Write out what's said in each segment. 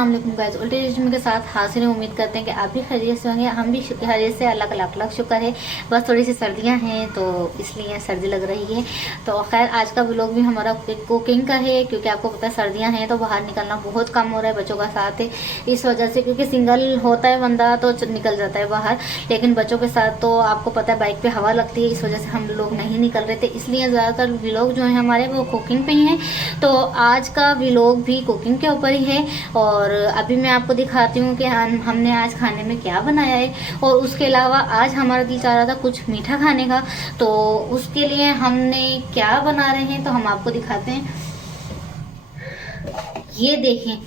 अस्सलाम वालेकुम गाइस, उल्टे रिज्यूम के साथ हाजिर हैं। उम्मीद करते हैं कि आप भी खैरियत से होंगे। हम भी खैरियत से, अल्लाह का लाख लाख शुक्र है। बस थोड़ी सी सर्दियां हैं तो इसलिए सर्दी लग रही है। तो खैर आज का व्लॉग भी हमारा कुकिंग का है, क्योंकि आपको पता है सर्दियां हैं तो बाहर निकलना बहुत कम हो रहा है बच्चों का साथ है। इस वजह से, क्योंकि सिंगल होता है बंदा तो निकल जाता है बाहर, लेकिन बच्चों के साथ तो आपको पता है बाइक पे हवा लगती है, इस वजह से हम लोग नहीं निकल रहे थे। इसलिए ज़्यादातर व्लॉग जो है हमारे वो कुकिंग पे ही हैं। तो आज का व्लॉग भी कुकिंग के ऊपर ही है। और अभी मैं आपको दिखाती हूँ कि हमने आज खाने में क्या बनाया है। और उसके अलावा आज हमारा दिल चाह रहा था कुछ मीठा खाने का, तो उसके लिए हमने क्या बना रहे हैं तो हम आपको दिखाते हैं। ये देखें,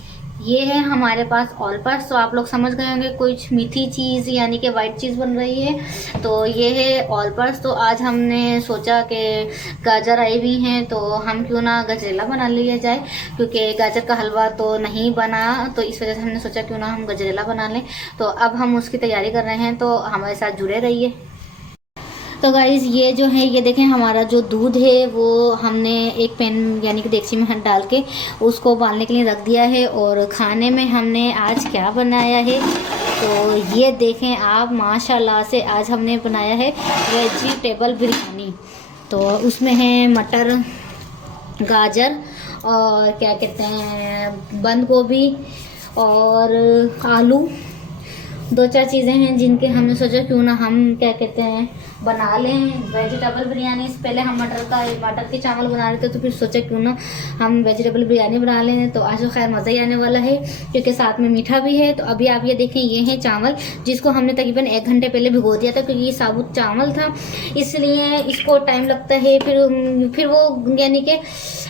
ये है हमारे पास ऑल पर्स। तो आप लोग समझ गए होंगे कुछ मीठी चीज़ यानी कि वाइट चीज़ बन रही है। तो ये है ऑल पर्स। तो आज हमने सोचा कि गाजर आई हुई हैं तो हम क्यों ना गजरेला बना लिया जाए, क्योंकि गाजर का हलवा तो नहीं बना, तो इस वजह से हमने सोचा क्यों ना हम गजरेला बना लें। तो अब हम उसकी तैयारी कर रहे हैं, तो हमारे साथ जुड़े रहिए। तो गाइज़ ये जो है, ये देखें हमारा जो दूध है वो हमने एक पैन यानी कि डेगची में डाल के उसको उबालने के लिए रख दिया है। और खाने में हमने आज क्या बनाया है तो ये देखें आप, माशाल्लाह से आज हमने बनाया है वेजिटेबल बिरयानी। तो उसमें है मटर, गाजर और क्या कहते हैं बंद गोभी और आलू, दो चार चीज़ें हैं जिनके हमने सोचा क्यों ना हम क्या कहते हैं बना लें वेजिटेबल बिरयानी। इससे पहले हम मटर के चावल बना रहे थे, तो फिर सोचा क्यों ना हम वेजिटेबल बिरयानी बना लें। तो आज तो खैर मज़ा ही आने वाला है, क्योंकि साथ में मीठा भी है। तो अभी आप ये देखें, ये है चावल जिसको हमने तकरीबन 1 घंटे पहले भिगो दिया था, क्योंकि ये साबुत चावल था इसलिए इसको टाइम लगता है। फिर वो यानी कि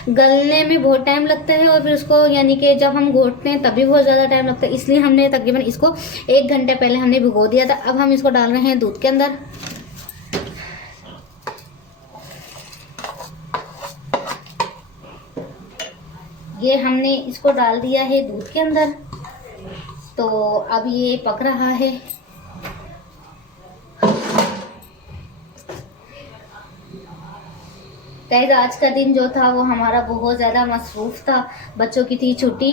गलने में बहुत टाइम लगता है, और फिर उसको यानी कि जब हम घोटते हैं तभी बहुत ज़्यादा टाइम लगता है। इसलिए हमने तकरीबन इसको 1 घंटे पहले हमने भिगो दिया था। अब हम इसको डाल रहे हैं दूध के अंदर। ये हमने इसको डाल दिया है दूध के अंदर। तो अब ये पक रहा है। गाइस आज का दिन जो था वो हमारा बहुत ज़्यादा मसरूफ़ था। बच्चों की थी छुट्टी,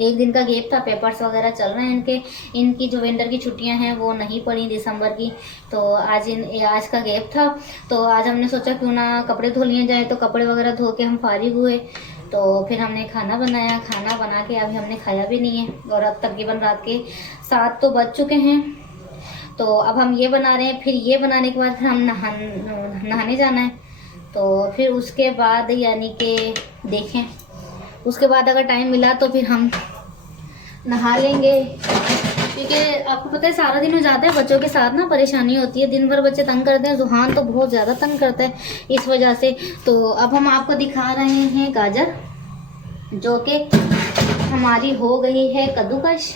1 दिन का गैप था, पेपर्स वगैरह चल रहे हैं इनकी जो विंटर की छुट्टियां हैं वो नहीं पड़ी दिसंबर की। तो आज का गैप था। तो आज हमने सोचा क्यों ना कपड़े धो लिए जाए। तो कपड़े वगैरह धो के हम फारिग हुए, तो फिर हमने खाना बनाया। खाना बना के अभी हमने खाया भी नहीं है, और अब तकरीबन रात के 7 तो बज चुके हैं। तो अब हम ये बना रहे हैं, फिर ये बनाने के बाद फिर हम नहाने जाना है। तो फिर उसके बाद यानी कि देखें, उसके बाद अगर टाइम मिला तो फिर हम नहा लेंगे, क्योंकि आपको पता है सारा दिन हो जाता है बच्चों के साथ ना, परेशानी होती है। दिन भर बच्चे तंग करते हैं, जुहान तो बहुत ज़्यादा तंग करता है इस वजह से। तो अब हम आपको दिखा रहे हैं गाजर, जो कि हमारी हो गई है कद्दूकश।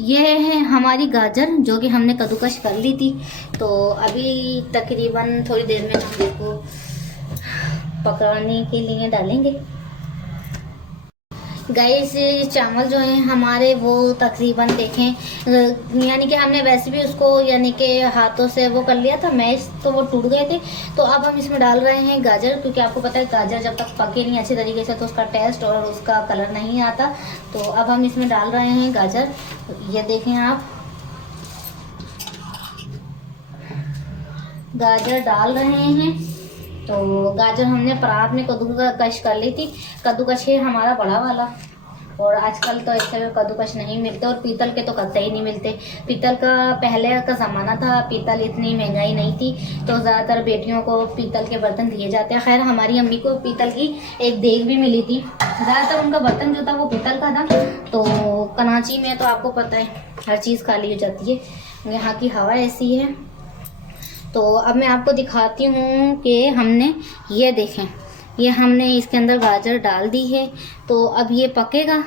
ये है हमारी गाजर जो कि हमने कद्दूकश कर ली थी। तो अभी तकरीबन थोड़ी देर में हम इसको पकाने के लिए डालेंगे। गाइस चावल जो है हमारे वो तकरीबन देखें यानी कि हमने वैसे भी उसको यानी कि हाथों से वो कर लिया था मैश, तो वो टूट गए थे। तो अब हम इसमें डाल रहे हैं गाजर, क्योंकि आपको पता है गाजर जब तक पके नहीं अच्छे तरीके से तो उसका टेस्ट और उसका कलर नहीं आता। तो अब हम इसमें डाल रहे हैं गाजर। ये देखें आप, गाजर डाल रहे हैं। तो गाजर हमने परात में कद्दूकश कर ली थी। कद्दूकश है हमारा बड़ा वाला, और आजकल तो ऐसे कद्दूकश नहीं मिलते, और पीतल के तो कतई नहीं मिलते। पीतल का पहले का ज़माना था, पीतल इतनी महंगाई नहीं थी, तो ज़्यादातर बेटियों को पीतल के बर्तन दिए जाते हैं। खैर हमारी अम्मी को पीतल की एक देग भी मिली थी। ज़्यादातर उनका बर्तन जो था वो पीतल का था। तो कराची में तो आपको पता है हर चीज़ खाली हो जाती है, यहाँ की हवा ऐसी है। तो अब मैं आपको दिखाती हूँ कि हमने ये देखें, ये हमने इसके अंदर गाजर डाल दी है। तो अब ये पकेगा।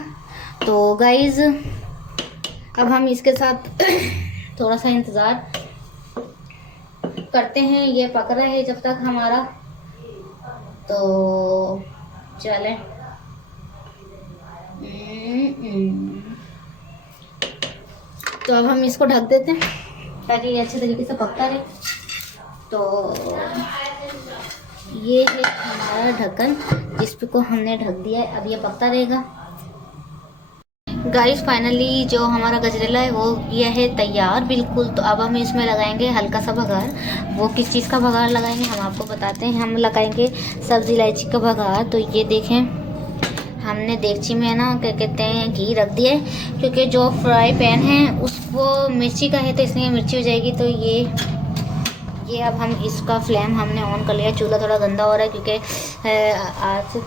तो गाइज़ अब हम इसके साथ थोड़ा सा इंतज़ार करते हैं, ये पक रहा है जब तक हमारा। तो चलें, तो अब हम इसको ढक देते हैं ताकि ये अच्छे तरीके से पकता रहे। तो ये है हमारा ढक्कन इसको हमने ढक दिया है, अब ये पकता रहेगा। गाइस फाइनली जो हमारा गजरेला है वो ये है तैयार बिल्कुल। तो अब हम इसमें लगाएंगे हल्का सा बघार। वो किस चीज़ का बघार लगाएंगे हम आपको बताते हैं। हम लगाएंगे सब्ज़ी इलायची का बघार। तो ये देखें, हमने देगची में ना क्या कहते हैं घी रख दिया है, क्योंकि जो फ्राई पैन है उसको मिर्ची का है तो इसलिए मिर्ची हो जाएगी। तो ये अब हम इसका फ्लेम हमने ऑन कर लिया। चूल्हा थोड़ा गंदा हो रहा है क्योंकि आज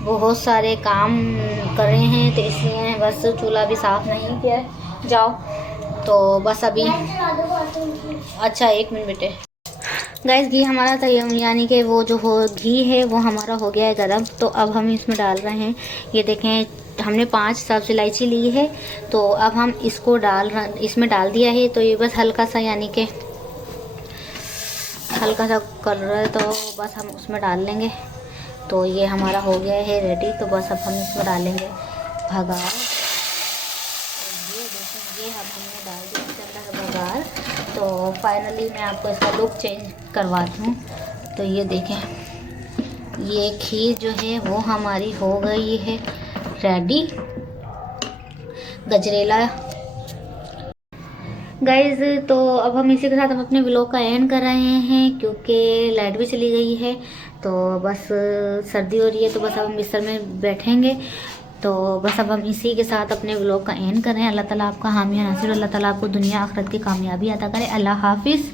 बहुत सारे काम कर रहे हैं, तो इसलिए बस चूल्हा भी साफ़ नहीं किया है। जाओ तो बस अभी अच्छा 1 मिनट बेटे। गाइस घी हमारा तैयार, यानी कि वो जो घी है वो हमारा हो गया है गर्म। तो अब हम इसमें डाल रहे हैं, ये देखें हमने 5 सब्ज़ इलायची ली है। तो अब हम इसको इसमें डाल दिया है। तो ये बस हल्का सा, यानी कि हल्का सा कर रहा है, तो बस हम उसमें डाल लेंगे। तो ये हमारा हो गया है रेडी। तो बस अब हम इसमें डालेंगे भगार। ये देखें, ये अब हमने डाल दिया इसके अंदर भगार। तो फाइनली मैं आपको इसका लुक चेंज करवाती हूँ। तो ये देखें, ये खीर जो है वो हमारी हो गई है रेडी, गजरेला। गाइज़ तो अब हम इसी के साथ हम अपने व्लॉग का एंड कर रहे हैं, क्योंकि लाइट भी चली गई है। तो बस सर्दी हो रही है, तो बस अब हम बिस्तर में बैठेंगे। तो बस अब हम इसी के साथ अपने व्लॉग का एंड कर रहे हैं। अल्लाह ताला आपका हामी नासिर, अल्लाह ताला आपको दुनिया आखिरत की कामयाबी अता करे। अल्लाह हाफिज़।